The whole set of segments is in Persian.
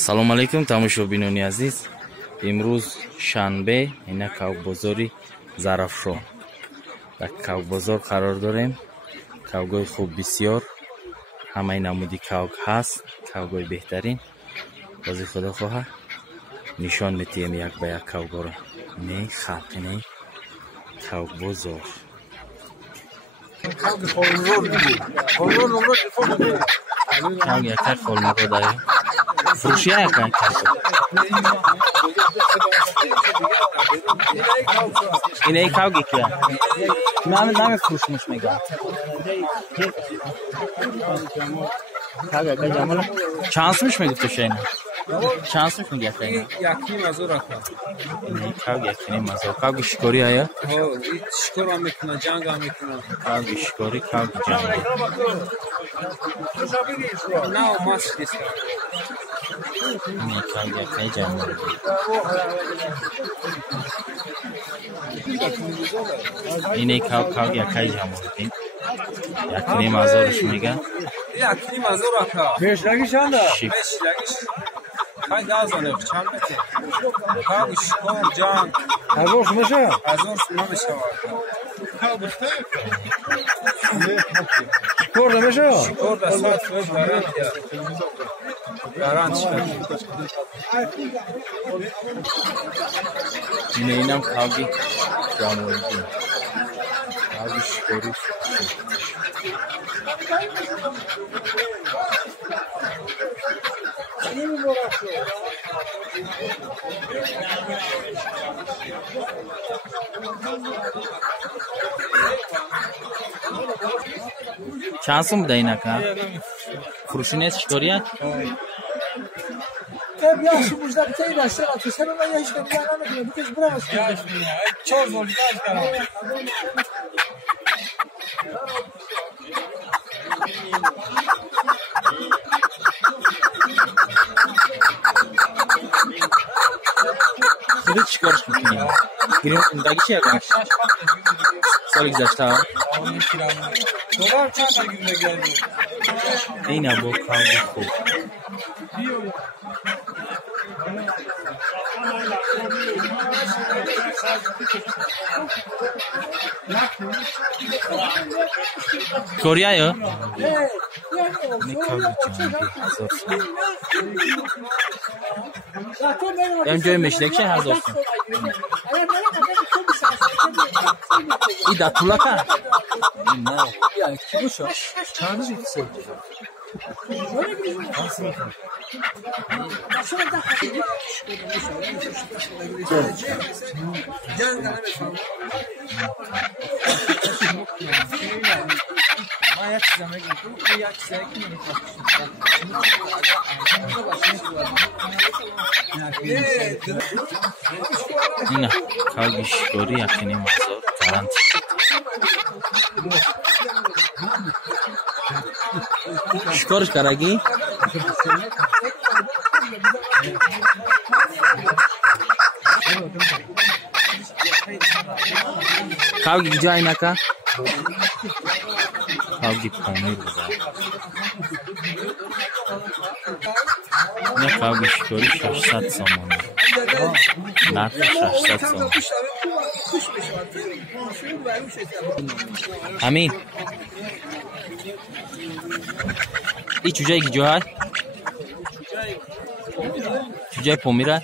салому алайкум тамошобинони азиз. имрӯз шанбе ина кавбозори зарафшон дар кавбозор қарор дорем. кавгои хуб бисёр, ҳамаи намуди кавг ҳаст, кавгои беҳтарин. бози худохоҳа нишон метиҳем як ба як кавгоро. не халқи не кавбозор кавг якай холмиро дае фурӯшия якай инаи кавги кия намефурӯшмуш мегам кавг якай ҷамола чанд сумиш мегуфта шайна чанд сумиш меги якай якним азор ака инаи кавг якним азор кавги шикори ая шикорам мекуна ҷангам мекуна кавги шикори кавги ҷанги на мас диста инаи кавг якай ҷамола инаи кавг якай ҷамола якним азорш мегам якним азор ака бешлagishanda бешлagиш кай дазане чанд мете кавги шикор ҷанг азор шумаша азор намешавад шикор намеша шикор дастат гарантия гарантия инам кавги ҷамолади кавги шикори чанд сум буда инака фурӯши нест шикория yaxshi mujda bittaylashtira sen ona yashka bilanami bitta bilamas chor bo'ldi Kılıç çıkarış mümkün. Girimdeki şey yapmış. Salı güzel dolar çanta günde geldi yine bu kaldı. Korea ya. Ne kaldı canım? Ben görmüştüm şey hazır olsun. İda tulaka. Ne? ya kim şu çağırdı bir Yine kavga şikori yakini mazor garanti. Şikor karagi. Kavga gideceğin naka. Kavga pomir burada. Ne kavga şikori şaşsat zamanı. Narf şaşsat zamanı. Amin. İç cüce gidiyor. Cüce pomira.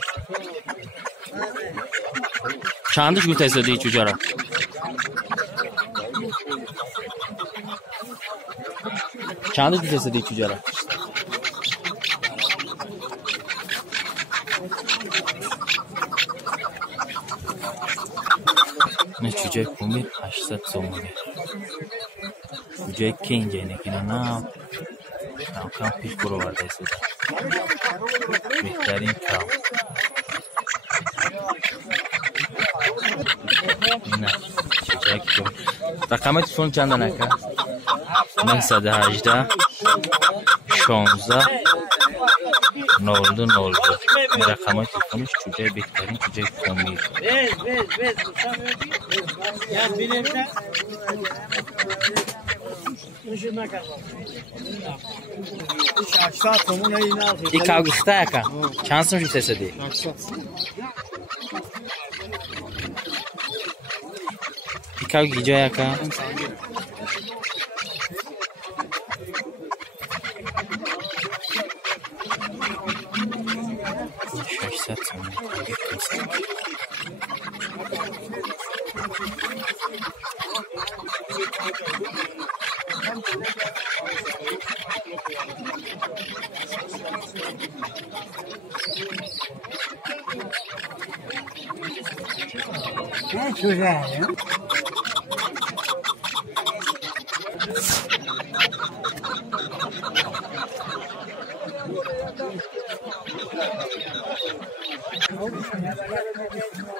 Çandış gültesi değil cücara. Çandış gültesi değil cücara. Ne cüce pomir 800 so'mga. Cüce kenjaynigina kam pish ko'raverasiz. Behtarin kam. Mana cüce ko'p. Raqami telefon chandan aka? 918 16 00. Raqami telefonish cüce behtarin cüce pomir. bez ya bilemsen این کاغسته که چند سوم شو تسدی این کاغ گیجا که 600 سوم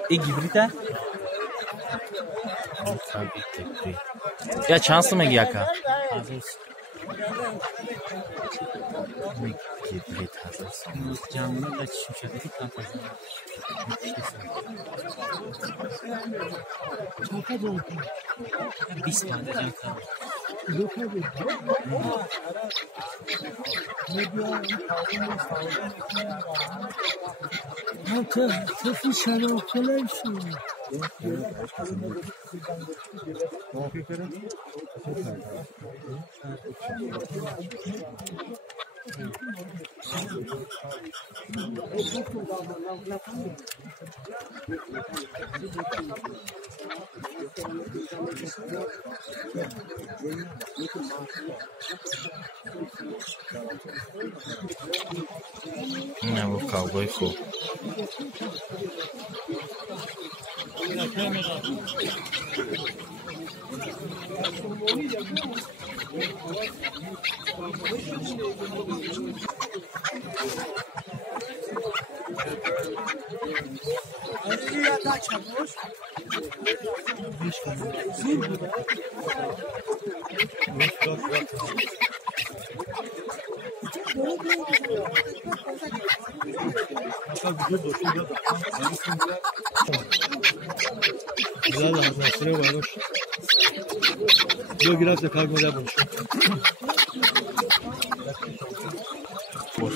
این گیبریته؟ یا چند سومه گیه که؟ گیبریت 1000 سوم جمعه دا چشم شده که کم پازه چاکه دون کن 20 پانده جان کن تفی شلو کلای شو نه bu kavgayı خوب Güzel hazırlığı var hoş. Yok girerse kalkmadan boş.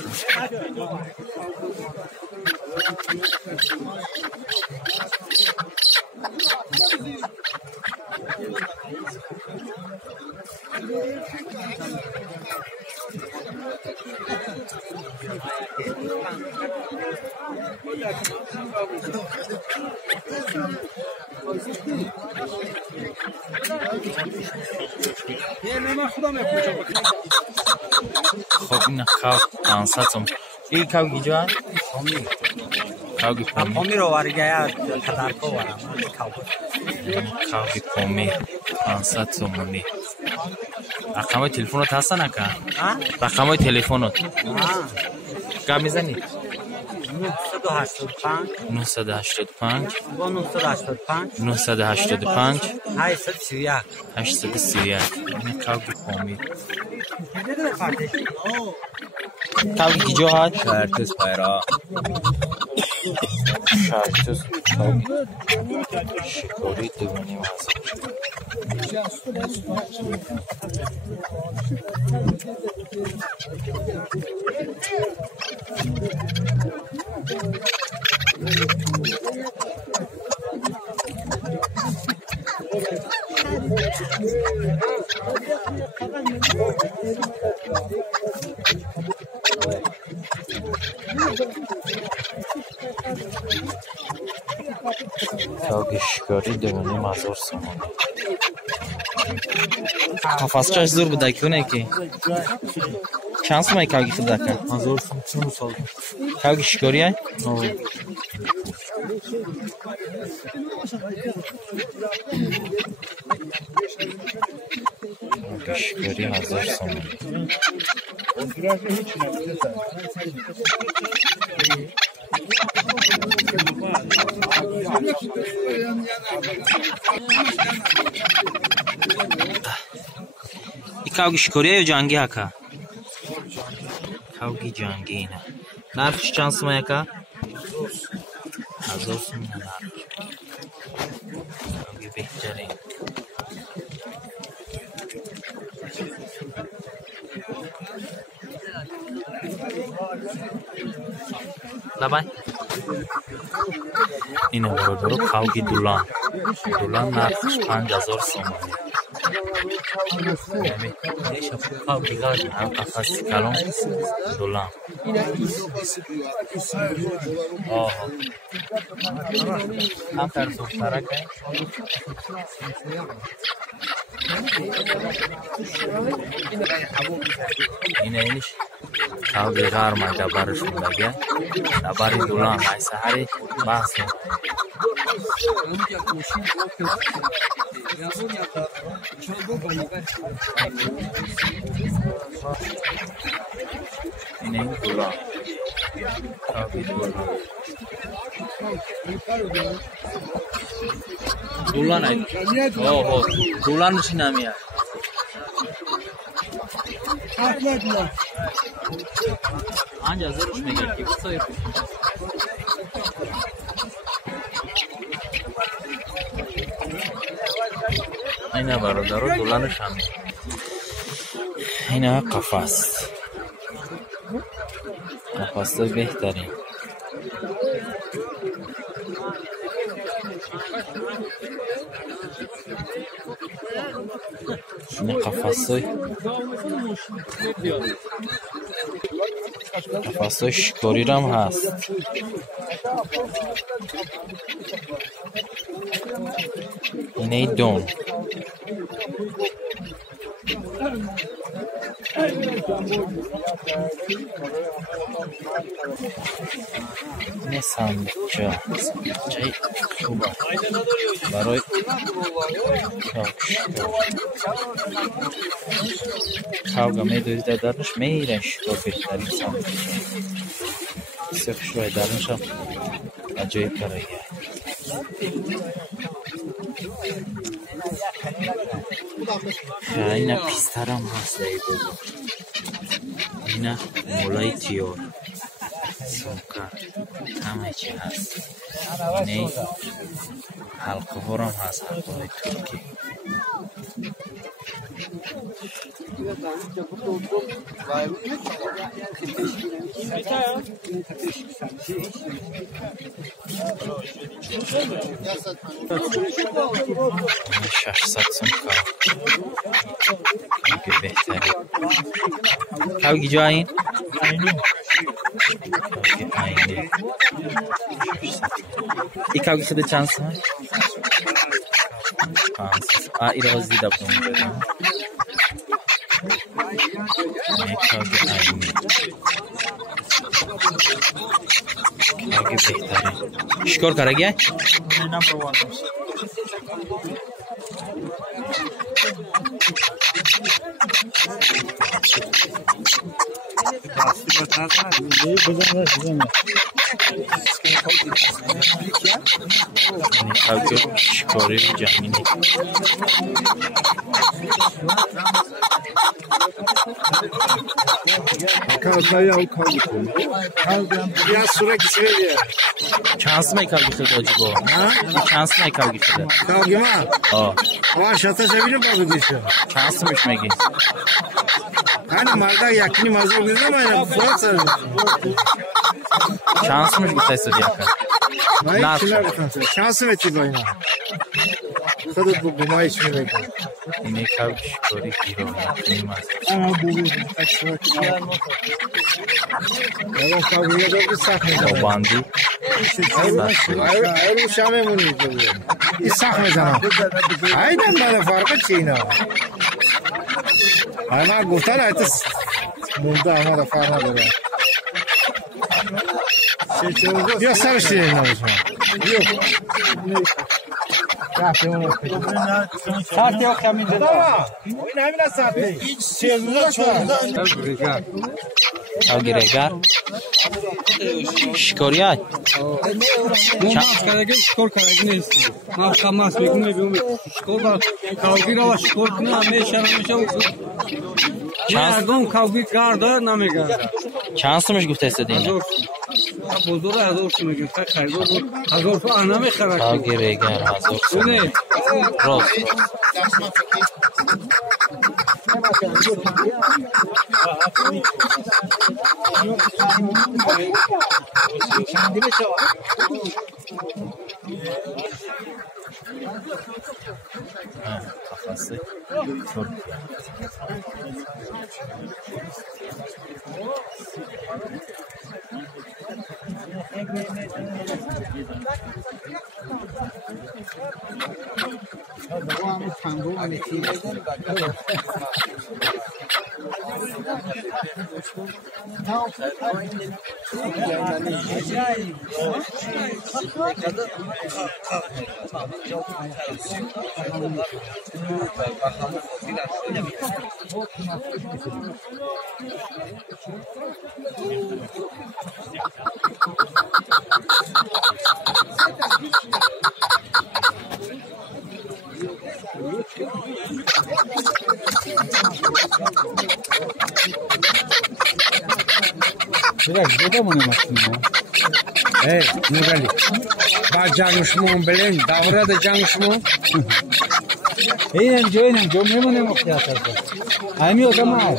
خب این خواه 500 سوم این خواه گیجا هست؟ خواه پامیر رو ورگه کدرکو ورم خواه پامیر 500 سومونی رقم های تلفونت هستن اکن؟ رقم های تلفونت گم میزنی؟ 985 985 831 این خواه پامیر خواه گیجا هست؟ شرطس پیرا شرطس شکاری دوانی واسه کاغشگاری دوانی مزار سامان قفصچش زور بوده کنه که چند سمای کاغی خود دکن؟ مزار سامان کاغشگاری های؟ کاغشگاری 1000 سامان این کاغشگاری یا جنگی هکا؟ کاغی جنگی اینه نرخش چند سمه هکا؟ 1000 سمه نرخ کاغی بهتره Давай. Ина бародаро калги дулан. Дулан нархш 5000 сом. Калги гад қафаси калон дулан. Ам тарзу тарака. Ина иниш калги гар майда барыш мудага. Dabari dulan ay sahari bahs. Ini dulan. Kami dulan. Dulan ay. Oh, dulan si namanya. Anca hazır uçmaya gerek yok. Sayır. Ayna barodaro dolanı şami. Ayna kafas. Kafasta behterin. Şimdi kafası şikoriram hast. Yine don. Ne sandıkça? Çay kuba. Baroy. Kavga meydözde darmış meyren şükür beklerim sandıkça. Sırf şuraya darmışam. Acayip paraya. Yine pistaram hastayı buldu. Yine molay tiyor. Sonkar. Tam içi hast. Yine halkı horam hast. Halkı Türkiye. Şaşsatsın kav. Çünkü behteri. Kav gicayin? Aynı. Aynı. İlk kav gişede çansı mı? Çansız. İroz dida bunu. Kavga aynı. Kavga behteri. Şükür kara gel. Kavga şükürü camini. Kavgaya o kavga. Ya sura gitmedi. Şans mı kavga kıldı acaba? Ha? Şans mı kavga kıldı? Kavga mı? O. Ama şata sevilir kavga düşüyor. Şans mı içmeki? Hani marda yakını mazur güzel mi? Bu Fuat sarı. Şans mı gitse yakın? Hayır, kimler bakansa. Şansı ve tibayına. Tadı bu may içmeye. Yine kavga şükürü giriyor. Ama bu. Ya kavgaya da bir sakın. O bandi. Hayır, Şam'e bunu yapıyor. İshak mı sana? Aynen bana farkı çiğne. Ama gurtar ayıtız. Bunda ama da farkı böyle. Ya sarıştırayım ne olacak? Yok. Saat yok kaminde. Tamam. Oyun hemen saat. Hiç sevmiyor çoğunda. Kavga regar. Şüküriyay. Karagöz şükür karagöz istiyor. Mahkamaz bekliyor. Şükür var. Kavga var. Şükür ne hmeşa olsun. Yardım kavga karda namega. Şansımış güftesi değil. Bozdur hazır mı güfte kaybol. Hazır fa ana mı karak. Kavga regar hazır. Bu ne? Roz. Kafası çok Biraz burada mı oynamasın ya? Hey, Nurali. Bak canışmağın bilen, davra da canışmağın. Eynem jo memnun okuyasın. Aymi o zaman.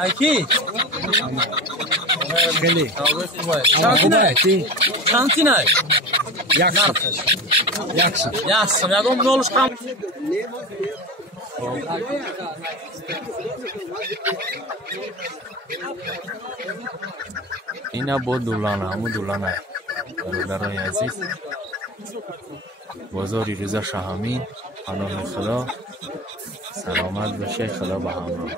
Ayki. Geli. Şantinay. Şantinay. Yaksın. Yaksın. Yaxşı, yagom ne oluş kam? اینا بود دولانه همون دولانه برادرای عزیز بازاری رضا شاهمی پناه خدا سلامت باشه خدا به همراه